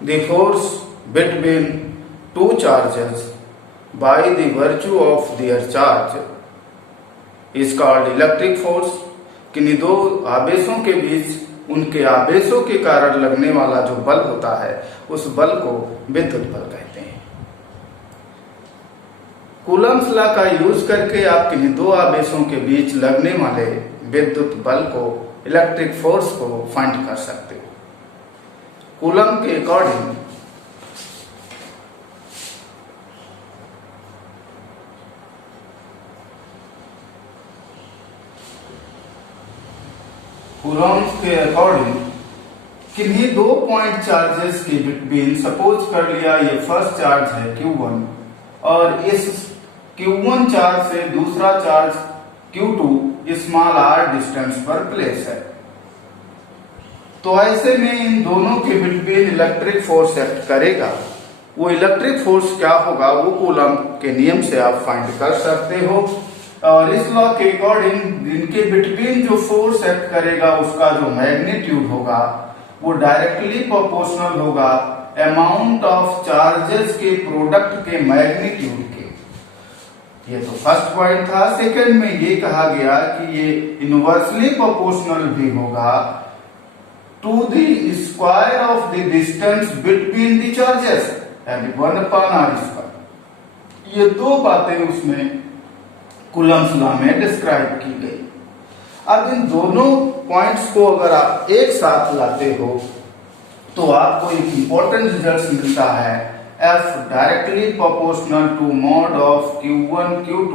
the force between two charges by the virtue of their charge is called electric force। किन्हीं दो आवेशों के बीच उनके आवेशों के कारण लगने वाला जो बल होता है उस बल को विद्युत बल कहते हैं। कूलम्स लॉ का यूज करके आप किन्हीं दो आवेशों के बीच लगने वाले विद्युत बल को, इलेक्ट्रिक फोर्स को फाइंड कर सकते हो। कूलम के अकॉर्डिंग कूलम्स के अकॉर्डिंग किन्हीं दो पॉइंट चार्जेस के बिटवीन, सपोज कर लिया ये फर्स्ट चार्ज है Q1 और इस Q1 चार्ज से दूसरा charge Q2 small r distance पर प्लेस है, तो ऐसे में इन दोनों के बिटवीन इलेक्ट्रिक फोर्स एक्ट करेगा। वो इलेक्ट्रिक फोर्स क्या होगा वो कूलम के नियम से आप फाइंड कर सकते हो। और इस लॉ के अकॉर्डिंग इनके बिटवीन जो फोर्स एक्ट करेगा उसका जो मैग्नीट्यूड होगा वो डायरेक्टली प्रोपोर्शनल होगा अमाउंट ऑफ चार्जेस के प्रोडक्ट के मैग्नीट्यूड के। ये तो फर्स्ट पॉइंट था। सेकंड में ये कहा गया कि ये इनवर्सली प्रोपोर्शनल भी होगा to the square of the distance between the charges यानी 1/r²। ये दो बातें उसमें कूलम्स लॉ में डिस्क्राइब की गई। अब इन दोनों पॉइंट्स को अगर आप एक साथ लाते हो तो आपको एक इंपॉर्टेंट रिजल्ट मिलता है F directly proportional to mod of Q1 Q2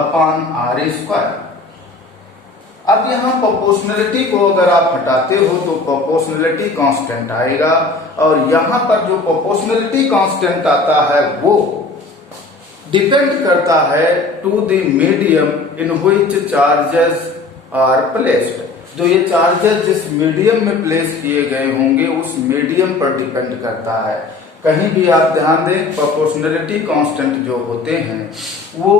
upon r²। अब यहाँ प्रोपोर्शनलिटी को अगर आप हटाते हो तो प्रोपोर्शनलिटी कांस्टेंट आएगा और यहाँ पर जो प्रोपोर्शनलिटी कांस्टेंट आता है वो डिपेंड करता है to the medium in which charges are placed. जो ये चार्जेस जिस मीडियम में प्लेस किए गए होंगे उस मीडियम पर डिपेंड करता है। कहीं भी आप ध्यान दें प्रोपोर्शनलिटी कांस्टेंट जो होते हैं वो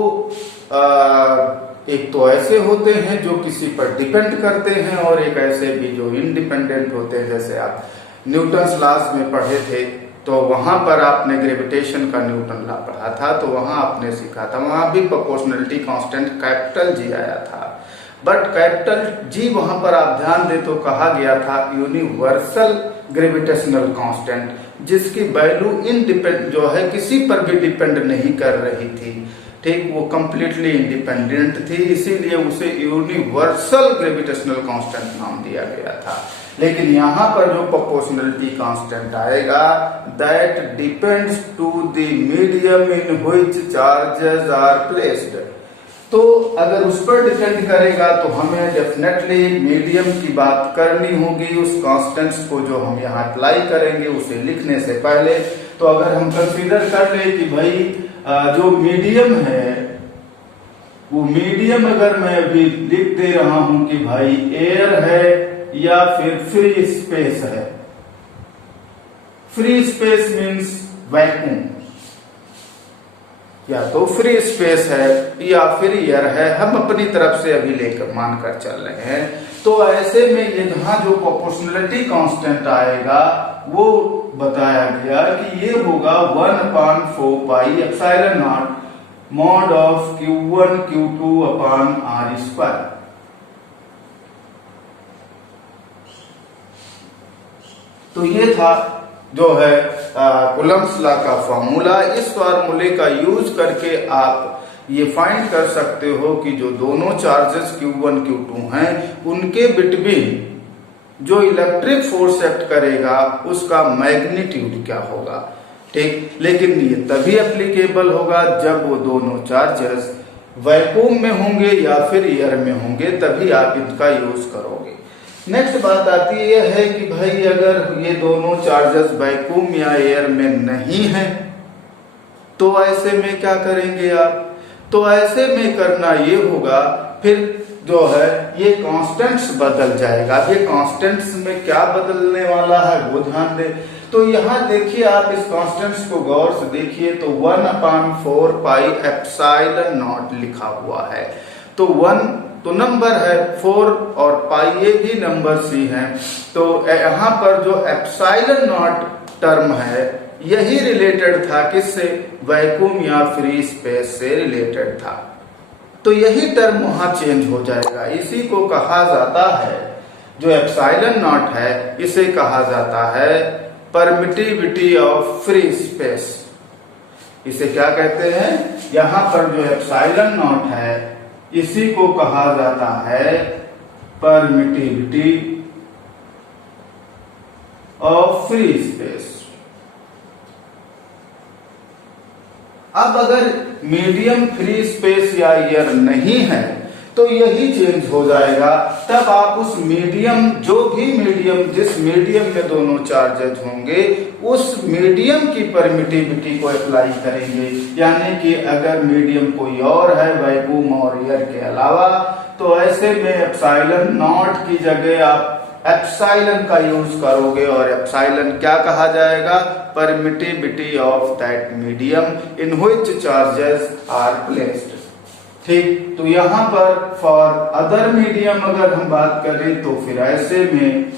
एक तो ऐसे होते हैं जो किसी पर डिपेंड करते हैं और एक ऐसे भी जो इंडिपेंडेंट होते हैं। जैसे आप न्यूटन्स लॉज में पढ़े थे तो वहां पर आपने ग्रेविटेशन का न्यूटन लॉ पढ़ा था, तो वहां आपने सीखा था, वहां भी प्रोपोर्शनलिटी कांस्टेंट कैपिटल जी आया था। बट कैपिटल जी वहां पर आप ध्यान दे तो कहा गया था यूनिवर्सल ग्रेविटेशनल कांस्टेंट जिसकी वैल्यू इंडिपेंडेंट जो है किसी पर भी डिपेंड नहीं कर रही थी। ठीक, वो कंप्लीटली इंडिपेंडेंट थी, इसीलिए उसे यूनिवर्सल ग्रेविटेशनल कांस्टेंट नाम दिया गया था। लेकिन यहाँ पर जो प्रोपोर्शनलिटी कांस्टेंट आएगा that depends to the medium in which charges are placed. तो अगर उस पर डिपेंड करेगा तो हमें डेफिनेटली मीडियम की बात करनी होगी। उस कांस्टेंट्स को जो हम यहाँ अप्लाई करेंगे उसे लिखने से पहले तो अगर हम कंसीडर कर ले कि भाई जो मीडियम है वो मीडियम अगर मैं अभी लिख दे रहा हूं कि भाई एयर है या फिर फ्री स्पेस है। फ्री स्पेस मीन्स वैक्यूम, या तो फ्री स्पेस है या फिर एयर है, हम अपनी तरफ से अभी लेकर मानकर चल रहे हैं। तो ऐसे में ये जहां जो प्रोपोर्शनलिटी कांस्टेंट आएगा वो बताया गया कि ये होगा 1/4 pi epsilon not mod of Q1 Q2 upon r²। तो ये था जो है कूलम्स लॉ का फॉर्मूला। इस फॉर्मूले का यूज करके आप ये फाइंड कर सकते हो कि जो दोनों चार्जेस Q1 Q2 हैं उनके बिटवीन जो इलेक्ट्रिक फोर्स एक्ट करेगा उसका मैग्नीट्यूड क्या होगा। ठीक, लेकिन ये तभी एप्लीकेबल होगा जब वो दोनों चार्जेस वैक्यूम में होंगे या फिर एयर में होंगे, तभी आप इनका यूज करोगे। नेक्स्ट बात आती है कि भाई अगर ये दोनों चार्जेस वैक्यूम या एयर में नहीं है तो ऐसे में क्या करेंगे आप। तो ऐसे में करना ये होगा फिर जो है ये कांस्टेंट्स बदल जाएगा। ये कांस्टेंट्स में क्या बदलने वाला है वो ध्यान दे। तो यहाँ देखिए आप इस कांस्टेंट्स को गौर से देखिए तो 1/4 पाई एप्सिलॉन नॉट लिखा हुआ है। तो 1 तो नंबर है, 4 और पाई ये भी नंबर सी हैं। तो यहाँ पर जो एप्सिलॉन नॉट टर्म है यही रिलेटेड था किससे, वैक्यूम या फ्री स्पेस से रिलेटेड था। तो यही टर्म वहां चेंज हो जाएगा। इसी को कहा जाता है, जो एप्सिलॉन नॉट है इसे कहा जाता है परमिटिविटी ऑफ फ्री स्पेस। इसे क्या कहते हैं, यहां पर जो एप्सिलॉन नॉट है इसी को कहा जाता है परमिटिविटी ऑफ फ्री स्पेस। अब अगर मीडियम फ्री स्पेस या एयर नहीं है तो यही चेंज हो जाएगा। तब आप उस मीडियम, जो भी मीडियम, जिस मीडियम में दोनों चार्जेज होंगे उस मीडियम की परमिटिविटी को अप्लाई करेंगे। यानी कि अगर मीडियम कोई और है वैक्यूम और एयर के अलावा, तो ऐसे में एप्सिलॉन नॉट की जगह आप एप्सिलॉन का यूज करोगे और एप्सिलॉन क्या कहा जाएगा, permittivity of that medium in which charges are placed. ठीक, तो यहाँ पर फॉर अदर मीडियम अगर हम बात करें तो फिर ऐसे में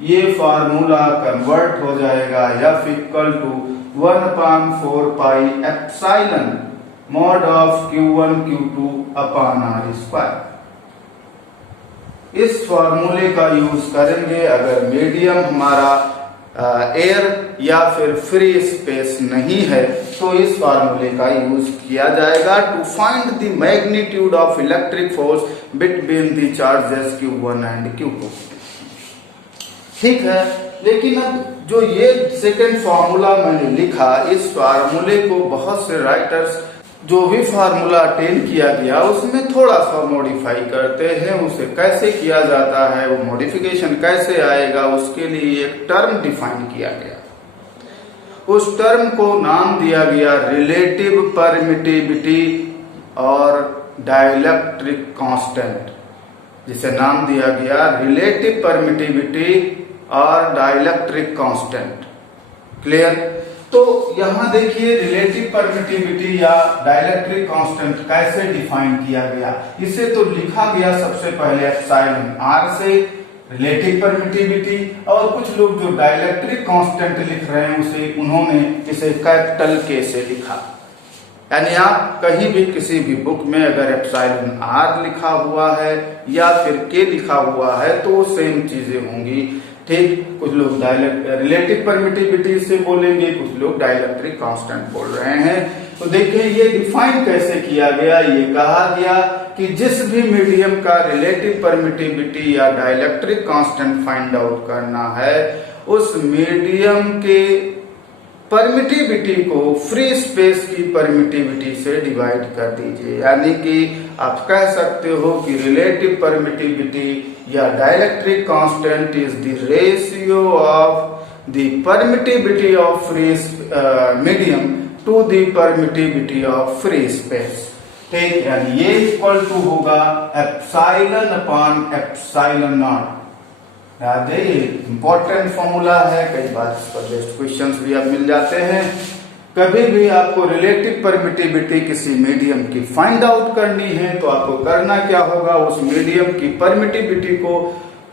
ये फार्मूला कन्वर्ट हो जाएगा F equal to 1/4 pi epsilon mod of Q1 Q2 upon R square. इस फॉर्मूले का यूज करेंगे अगर मीडियम हमारा एयर या फिर फ्री स्पेस नहीं है, तो इस फार्मूले का यूज किया जाएगा to find the magnitude of electric force between the charges Q1 and Q2। ठीक है, लेकिन अब जो ये सेकेंड फार्मूला मैंने लिखा, इस फार्मूले को बहुत से राइटर्स जो भी फार्मूला अटेन किया गया उसमें थोड़ा सा मॉडिफाई करते हैं। उसे कैसे किया जाता है, वो मॉडिफिकेशन कैसे आएगा, उसके लिए एक टर्म डिफाइन किया गया। उस टर्म को नाम दिया गया रिलेटिव परमिटिविटी और डाइलेक्ट्रिक कांस्टेंट, जिसे नाम दिया गया रिलेटिव परमिटिविटी और डाइलेक्ट्रिक कांस्टेंट। क्लियर? तो यहां देखिए रिलेटिव परमिटिविटी या डाइलेक्ट्रिक कांस्टेंट कैसे डिफाइन किया गया। इसे तो लिखा गया सबसे पहले एप्सिलॉन आर से रिलेटिव परमिटिविटी, और कुछ लोग जो डाइलेक्ट्रिक कांस्टेंट लिख रहे हैं उसे उन्होंने इसे कैपिटल के से लिखा। यानी आप कहीं भी किसी भी बुक में अगर एप्सिलॉन आर लिखा हुआ है या फिर के लिखा हुआ है तो सेम चीजें होंगी। ठीक, कुछ लोग रिलेटिव परमिटिविटी से बोलेंगे, कुछ लोग डाइलेक्ट्रिक कांस्टेंट बोल रहे हैं। तो देखिए ये डिफाइन कैसे किया गया। ये कहा गया कि जिस भी मीडियम का रिलेटिव परमिटिविटी या डाइलेक्ट्रिक कांस्टेंट फाइंड आउट करना है, उस मीडियम के परमिटिविटी को फ्री स्पेस की परमिटिविटी से डिवाइड कर दीजिए। यानी कि आप कह सकते हो कि रिलेटिव परमिटिविटी या dielectric constant is the ratio of the permittivity of free medium to the permittivity of free space. ठीक, यानी ये इक्वल टू होगा एप्सिलॉन अपॉन एप्सिलॉन नॉट। याद है, ये इंपॉर्टेंट फॉर्मूला है, कई बार इस पर बेस्ट क्वेश्चंस भी अब मिल जाते हैं। कभी भी आपको रिलेटिव परमिटिविटी किसी मीडियम की फाइंड आउट करनी है तो आपको करना क्या होगा, उस मीडियम की परमिटिविटी को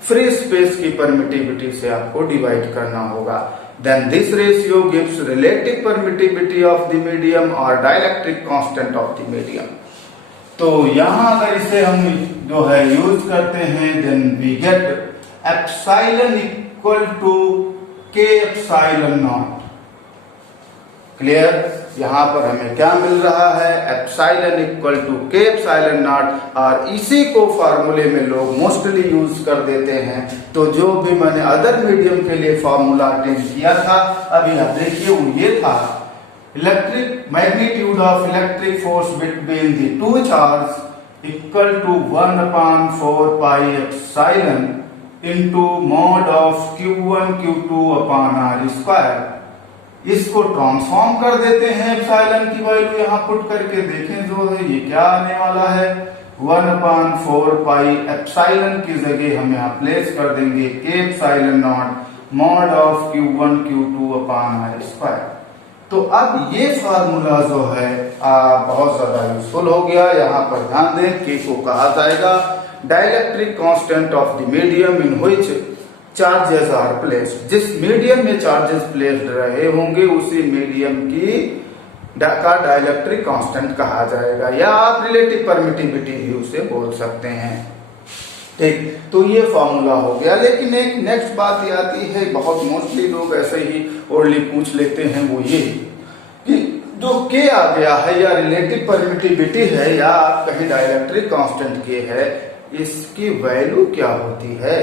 फ्री स्पेस की परमिटिविटी से आपको डिवाइड करना होगा। Then this ratio gives relative permittivity of the medium और dielectric constant of the medium. तो यहां अगर इसे हम जो है यूज करते हैं, then we get epsilon equal to K epsilon naught. Clear? यहां पर हमें क्या मिल रहा है, epsilon equal to K epsilon naught, और इसी को फार्मूले में लोग मोस्टली यूज कर देते हैं। तो जो भी मैंने अदर मीडियम के लिए फार्मूला अटेंड किया था, अभी आप देखिए वो ये था, electric magnitude of electric force between the two charge equal to 1/4 pi epsilon into mod of Q1 Q2 upon R square. इसको ट्रांसफॉर्म कर देते हैं, एप्सिलॉन की वैल्यू यहाँ पुट करके देखें जो है ये क्या आने वाला है, 1/4 पाई एप्सिलॉन की जगह हम यहाँ प्लेस कर देंगे के epsilon not mod of Q1 Q2 upon R square. तो अब ये फार्मूला जो है बहुत ज्यादा यूजफुल हो गया। यहाँ पर ध्यान दें, के को कहा जाएगा dielectric constant of the medium in which charges are placed, जिस मीडियम में चार्जेस प्लेस्ड रहे होंगे उसी मीडियम की का डाइलेक्ट्रिक कांस्टेंट कहा जाएगा, या आप रिलेटिव परमिटिविटी भी उसे बोल सकते हैं। ठीक, तो ये फॉर्मूला हो गया। लेकिन एक नेक्स्ट बात ये आती है, बहुत मोस्टली लोग ऐसे ही ओरली पूछ लेते हैं, वो ये कि जो के आ गया है या रिलेटिव परमिटिविटी है या आप कहीं डाइलेक्ट्रिक कांस्टेंट के है, इसकी वैल्यू क्या होती है,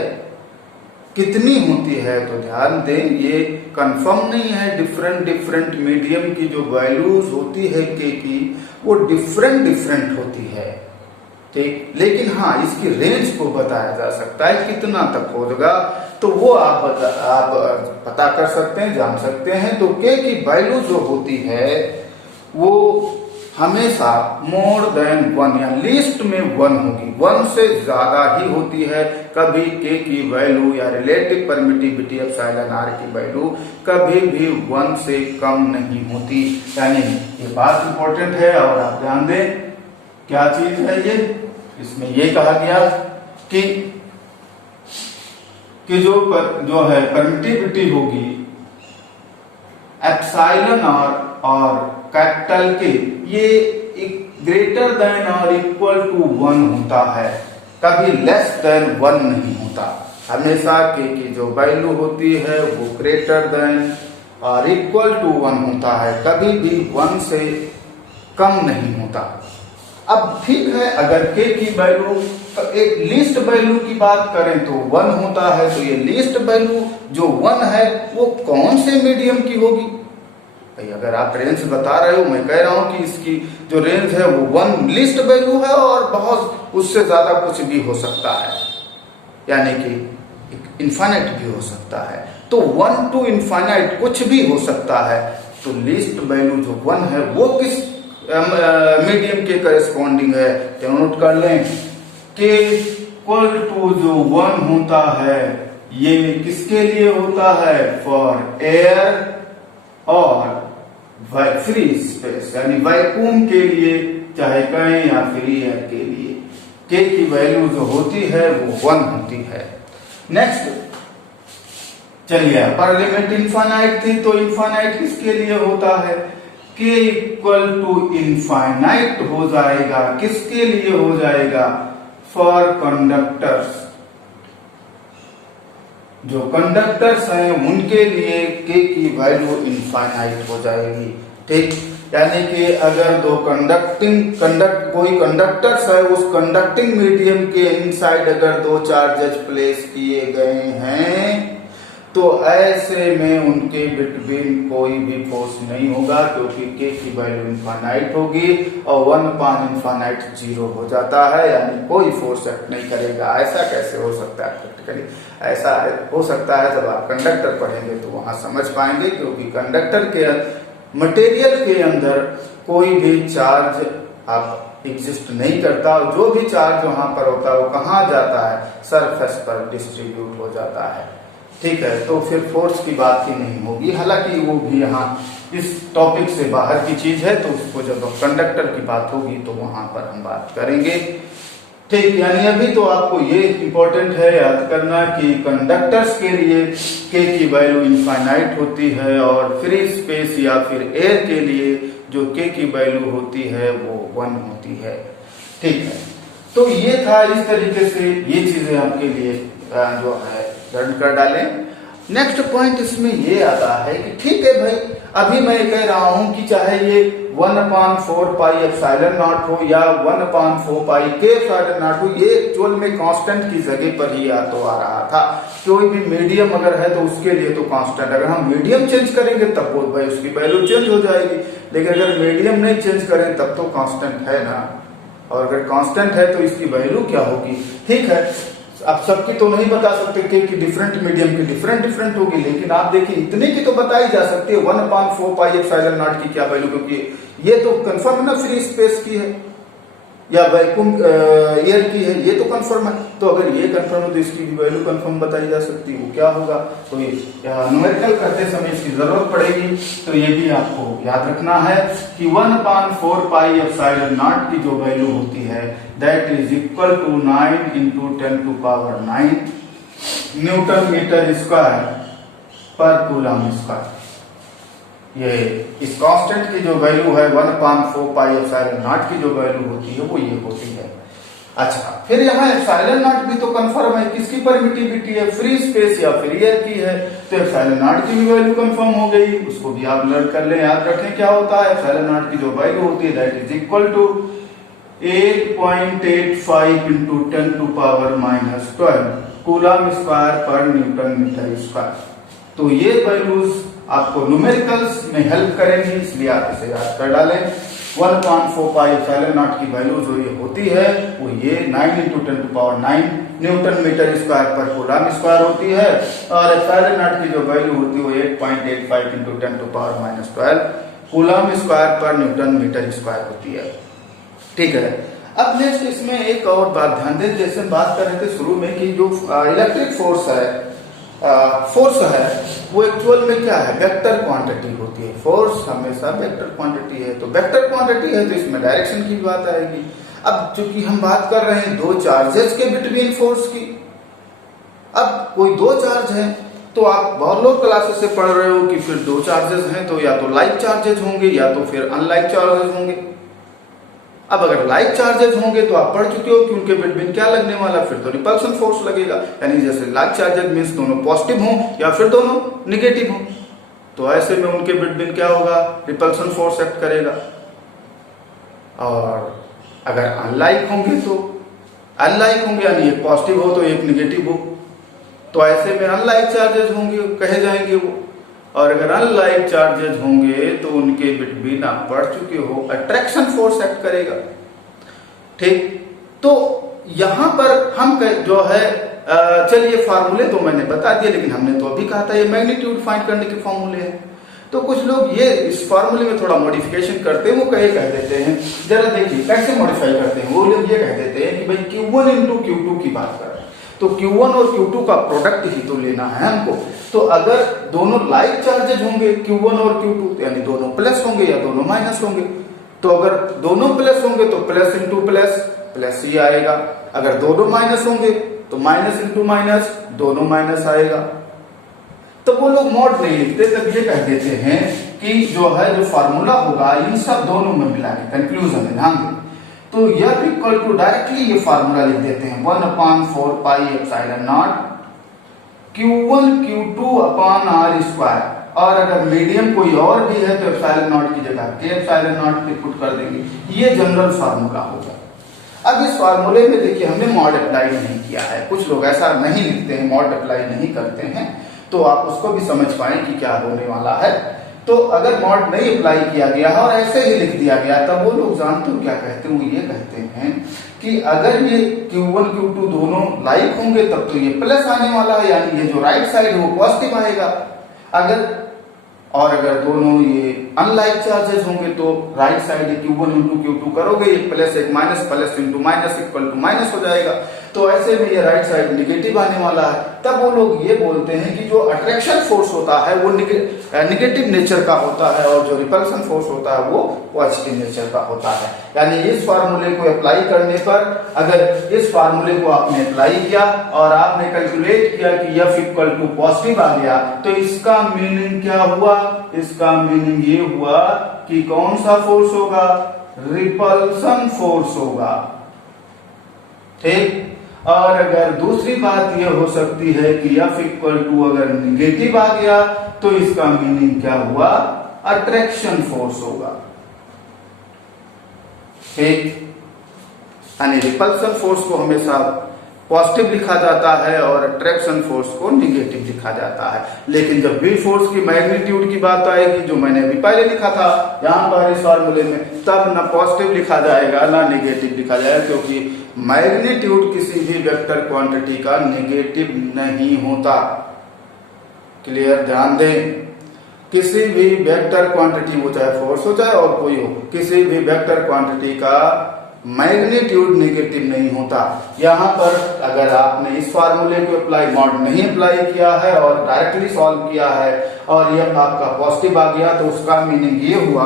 कितनी होती है? तो ध्यान दें, ये कंफर्म नहीं है। डिफरेंट मीडियम की जो वैल्यूज होती है के की, वो डिफरेंट होती है। ठीक, लेकिन हाँ, इसकी रेंज को बताया जा सकता है कितना तक होगा, तो वो आप पता कर सकते हैं, जान सकते हैं। तो के की वैल्यू जो होती है वो हमेशा मोर देन 1 या लीस्ट में 1 होगी, 1 से ज्यादा ही होती है। कभी के की वैल्यू या रिलेटिव परमिटिविटी एप्सिलॉन आर की वैल्यू कभी भी 1 से कम नहीं होती। यानी ये बात इंपॉर्टेंट है और आप ध्यान दें, क्या चीज है ये, इसमें ये कहा गया कि जो है परमिटिविटी होगी एप्सिलॉन आर और कैपिटल के, ये ग्रेटर देन और इक्वल टू 1 होता है, कभी लेस देन 1 नहीं होता। हमेशा के की जो वैल्यू होती है वो ग्रेटर देन और इक्वल टू 1 होता है, कभी भी 1 से कम नहीं होता। अब ठीक है, अगर के की वैल्यू एक लीस्ट वैल्यू की बात करें तो 1 होता है, तो ये लीस्ट वैल्यू जो 1 है वो कौन से मीडियम की होगी? भाई अगर आप रेंज बता रहे हो, मैं कह रहा हूं कि इसकी जो रेंज है वो 1 लीस्ट वैल्यू है और बहुत उससे ज्यादा कुछ भी हो सकता है, यानी कि इनफाइनाइट भी हो सकता है। तो 1 टू इनफाइनाइट कुछ भी हो सकता है। तो लीस्ट वैल्यू जो 1 है वो किस मीडियम के करस्पॉन्डिंग है? तो नोट कर लें, के इक्वल टू जो 1 होता है ये किसके लिए होता है? फॉर एयर और फ्री स्पेस, यानी वैक्यूम के लिए, चाहे कहें या फ्री एयर के लिए के की वैल्यू जो होती है वो 1 होती है। नेक्स्ट चलिए, अपर लिमिट इनफाइनाइट थी, तो इनफाइनाइट किसके लिए होता है? के इक्वल टू इनफाइनाइट हो जाएगा, किसके लिए हो जाएगा? फॉर कंडक्टर्स, जो कंडक्टर्स हैं उनके लिए के की वैल्यू इनफाइनाइट हो जाएगी। ठीक, यानी कि अगर दो कोई कंडक्टर्स है, उस कंडक्टिंग मीडियम के इनसाइड अगर 2 चार्जेस प्लेस किए गए हैं तो ऐसे में उनके बिटवीन कोई भी फोर्स नहीं होगा, क्योंकि के की वैल्यू इनफाइनाइट होगी और 1 upon इनफाइनाइट 0 हो जाता है, यानी कोई फोर्स एक्ट नहीं करेगा। ऐसा कैसे हो सकता है? प्रैक्टिकली ऐसा हो सकता है, जब आप कंडक्टर पढ़ेंगे तो वहां समझ पाएंगे, क्योंकि कंडक्टर के मटेरियल के अंदर कोई भी चार्ज आप एग्जिस्ट नहीं करता, और जो भी चार्ज वहां पर होता है वो कहाँ जाता है? सरफेस पर डिस्ट्रीब्यूट हो जाता है। ठीक है, तो फिर फोर्स की बात ही नहीं होगी। हालांकि वो भी यहाँ इस टॉपिक से बाहर की चीज है, तो उसको जब कंडक्टर की बात होगी तो वहां पर हम बात करेंगे। ठीक, यानी अभी तो आपको ये इंपॉर्टेंट है याद करना कि कंडक्टर्स के लिए के की वैल्यू इनफाइनाइट होती है, और फ्री स्पेस या फिर एयर के लिए जो के की वैल्यू होती है वो 1 होती है। ठीक है, तो ये था, इस तरीके से ये चीजें आपके लिए जो है लर्न कर डालें। नेक्स्ट पॉइंट इसमें ये आता है कि ठीक है भाई, अभी मैं कह रहा हूं कि चाहे ये 1/4 पाई एप्सिलॉन नॉट हो या 1/4 पाई के एप्सिलॉन नॉट हो, ये एक्चुअल में कांस्टेंट की जगह पर ही आ रहा था। कोई भी मीडियम अगर है तो उसके लिए तो कांस्टेंट, अगर हम मीडियम चेंज करेंगे तब वो भाई उसकी वैल्यू चेंज हो जाएगी, लेकिन अगर मीडियम नहीं चेंज करें तब तो कांस्टेंट है ना, और अगर कांस्टेंट है तो इसकी वैल्यू क्या होगी? ठीक है, आप सबकी तो नहीं बता सकते कि डिफरेंट मीडियम की डिफरेंट होगी, लेकिन आप देखिए इतने की तो बताई जा सकती है 1/4 पाई एप्सिलॉन नॉट की क्या वैल्यू, क्योंकि ये तो कंफर्म है ना, फ्री स्पेस की है या वैक्यूम एयर की है, ये तो कंफर्म है। तो अगर ये कंफर्म है तो इसकी भी वैल्यू कंफर्म बताई जा सकती है, वो क्या होगा? तो ये न्यूमेरिकल करते समय इसकी जरूरत पड़ेगी, तो ये भी आपको याद रखना है कि 1/4 पाई एप्सिलॉन नॉट की जो वैल्यू होती है that is equal to 9 × 10⁹ newton metre square पर कूलम स्क्वायर। ये इस कांस्टेंट की जो वैल्यू है 1/4 पाई एप्सिलॉन नॉट की जो वैल्यू होती है वो ये होती है। अच्छा, फिर यहाँ एप्सिलॉन नॉट भी तो कंफर्म है, किसकी परमिटिविटी है, फ्री स्पेस या फिर एयर की है, तो एप्सिलॉन नॉट की भी वैल्यू कंफर्म हो गई। उसको भी आप लर्न कर लें, याद रखें क्या होता है। एप्सिलॉन नॉट की जो वैल्यू होती है that is equal to 8.85 into 10⁻⁻12 coulomb square पर न्यूटन मीटर स्क्वायर। तो ये वैल्यूज आपको न्यूमेरिकल्स में हेल्प करेंगी, इसलिए आप इसे याद कर डालें। 1/4 पाई एप्सिलॉन नॉट की वैल्यू जो ये होती है वो ये 9 इंटू 10⁻9 न्यूटन मीटर स्क्वायर पर कूलम स्क्वायर होती है, और एप्सिलॉन नॉट की जो वैल्यू होती है वो 8.85 इंटू 10⁻12 कूलम स्क्वायर पर न्यूटन मीटर स्क्वायर होती है। ठीक है, अब नेक्स्ट इसमें एक और बात ध्यान दें, जैसे हम बात कर रहे थे शुरू में कि जो इलेक्ट्रिक फोर्स है वो एक्चुअल में क्या है, वेक्टर क्वांटिटी होती है। फोर्स हमेशा वेक्टर क्वांटिटी है, तो वेक्टर क्वांटिटी है तो इसमें डायरेक्शन की बात आएगी। अब चूंकि हम बात कर रहे हैं दो चार्जेस के बिटवीन फोर्स की, अब कोई दो चार्ज है तो आप बहुत लोग क्लासेस से पढ़ रहे हो कि फिर दो चार्जेस हैं तो या तो लाइक चार्जेस होंगे या तो फिर अनलाइक चार्जेस होंगे। अब अगर लाइक चार्जेस होंगे तो आप पढ़ चुके हो कि उनके बिटवीन क्या लगने वाला, फिर तो रिपल्सन फोर्स लगेगा, यानी जैसे लाइक चार्जेस मींस दोनों पॉजिटिव हों या फिर दोनों निगेटिव हों, तो ऐसे में उनके बिटवीन क्या होगा, रिपल्सन फोर्स एक्ट करेगा। और अगर अनलाइक होंगे यानी एक पॉजिटिव हो तो एक निगेटिव हो, तो ऐसे में अनलाइक चार्जेस होंगे कहे जाएंगे वो। और अगर अनलाइक चार्जेस होंगे तो उनके बिटवीन आप पढ़ चुके हो अट्रैक्शन फोर्स एक्ट करेगा। ठीक, तो यहां पर हम जो है चलिए फार्मूले तो मैंने बता दिए, लेकिन हमने तो अभी कहा था ये मैग्नीट्यूड फाइंड करने के फार्मूले हैं। तो कुछ लोग ये इस फार्मूले में थोड़ा मॉडिफिकेशन करते हैं, वो कह देते हैं, जरा देखिए कैसे मॉडिफाई करते हैं। वो लोग ये कह देते हैं कि भाई Q1 इंटू Q2 की बात कर रहे हैं, तो Q1 और Q2 का प्रोडक्ट ही तो लेना है हमको। तो अगर दोनों लाइक चार्जेज होंगे Q1 और Q2 यानी दोनों प्लस होंगे या दोनों माइनस होंगे, तो अगर दोनों प्लस होंगे तो प्लस इंटू प्लस प्लस ही आएगा, अगर दोनों माइनस होंगे तो माइनस इंटू माइनस दोनों माइनस आएगा। तो वो लोग मॉड नहीं लिखते, तब ये कह देते हैं कि जो है जो फार्मूला होगा इन सब दोनों में मिला के कंक्लूजन में ध्यान दें, तो यह इक्वल टू डायरेक्टली ये फार्मूला लिख देते हैं 1/4 pi epsilon not Q1 Q2 upon R square, और अगर मीडियम कोई और भी है तो एप्सिलॉन नॉट की जगह के एप्सिलॉन नॉट पे पुट कर देंगे। ये जनरल फार्मूला होगा। अब इस फार्मूले में देखिए हमने मॉड अप्लाई नहीं किया है, कुछ लोग ऐसा नहीं लिखते हैं, मॉड अप्लाई नहीं करते हैं, तो आप उसको भी समझ पाए कि क्या होने वाला है। तो अगर मॉड नहीं अप्लाई किया गया है और ऐसे ही लिख दिया गया, तब वो लोग जानते हो क्या कहते हैं, वो ये कहते हैं कि अगर ये Q1 Q2 दोनों लाइक होंगे तब तो ये प्लस आने वाला है, यानी ये जो राइट साइड है वो पॉजिटिव आएगा। अगर दोनों ये अनलाइक चार्जेस होंगे तो right side Q1 into Q2 करोगे, एक प्लस एक minus, plus into minus equal to minus हो जाएगा, तो ऐसे में ये राइट साइड निगेटिव आने वाला है। तब वो लोग ये बोलते हैं कि जो अट्रैक्शन फोर्स होता है वो निगेटिव नेचर का होता है और जो रिपल्सन फोर्स होता है वो पॉजिटिव नेचर का होता है। यानी इस फार्मूले को अप्लाई करने पर, अगर इस फार्मूले को आपने अप्लाई किया और आपने कैलकुलेट किया कि F इक्वल टू पॉजिटिव आ गया, तो इसका मीनिंग क्या हुआ, इसका मीनिंग ये हुआ कि कौन सा फोर्स होगा, रिपल्सन फोर्स होगा। ठीक, और अगर दूसरी बात यह हो सकती है कि F इक्वल टू अगर निगेटिव आ गया तो इसका मीनिंग क्या हुआ, अट्रैक्शन फोर्स होगा। ठीक, यानी रिपल्सन फोर्स को हमेशा पॉजिटिव लिखा जाता है और अट्रैक्शन फोर्स को निगेटिव लिखा जाता है। लेकिन जब भी फोर्स की मैग्नीट्यूड की बात आएगी, जो मैंने अभी पहले लिखा था यहां पर इस फार्मूले में, तब ना पॉजिटिव लिखा जाएगा ना निगेटिव लिखा जाएगा, क्योंकि मैग्नीट्यूड किसी भी वेक्टर क्वांटिटी का निगेटिव नहीं होता। क्लियर, ध्यान दें, किसी भी वेक्टर क्वांटिटी, वो चाहे फोर्स हो चाहे और कोई हो, किसी भी वेक्टर क्वांटिटी का मैग्नीट्यूड नेगेटिव नहीं होता। यहाँ पर अगर आपने इस फार्मूले को अप्लाई मॉड नहीं अप्लाई किया है और डायरेक्टली सॉल्व किया है और यह आपका पॉजिटिव आ गया, तो उसका मीनिंग ये हुआ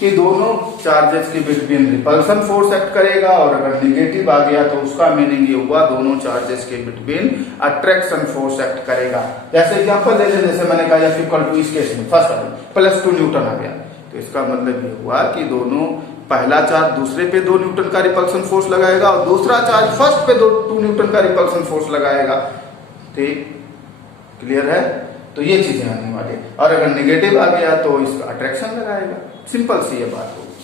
कि दोनों चार्जेस के बिटवीन रिपल्सन फोर्स एक्ट करेगा, और अगर नेगेटिव आ गया तो उसका मीनिंग ये हुआ दोनों चार्जेस के बिटवीन अट्रैक्शन फोर्स एक्ट करेगा। जैसे एग्जांपल ले लें, जैसे मैंने कहा F इक्वल टू इस केस में फर्स्ट +2 न्यूटन आ गया, तो इसका मतलब ये हुआ कि दोनों पहला चार्ज दूसरे पे 2 न्यूटन का रिपल्सन फोर्स लगाएगा और दूसरा चार्ज फर्स्ट पे 2 न्यूटन का रिपल्सन फोर्स लगाएगा। ठीक, क्लियर है? तो ये चीजें आने वाली। और अगर नेगेटिव आ गया तो इसका अट्रैक्शन लगाएगा। सिंपल सी ये बात होगी।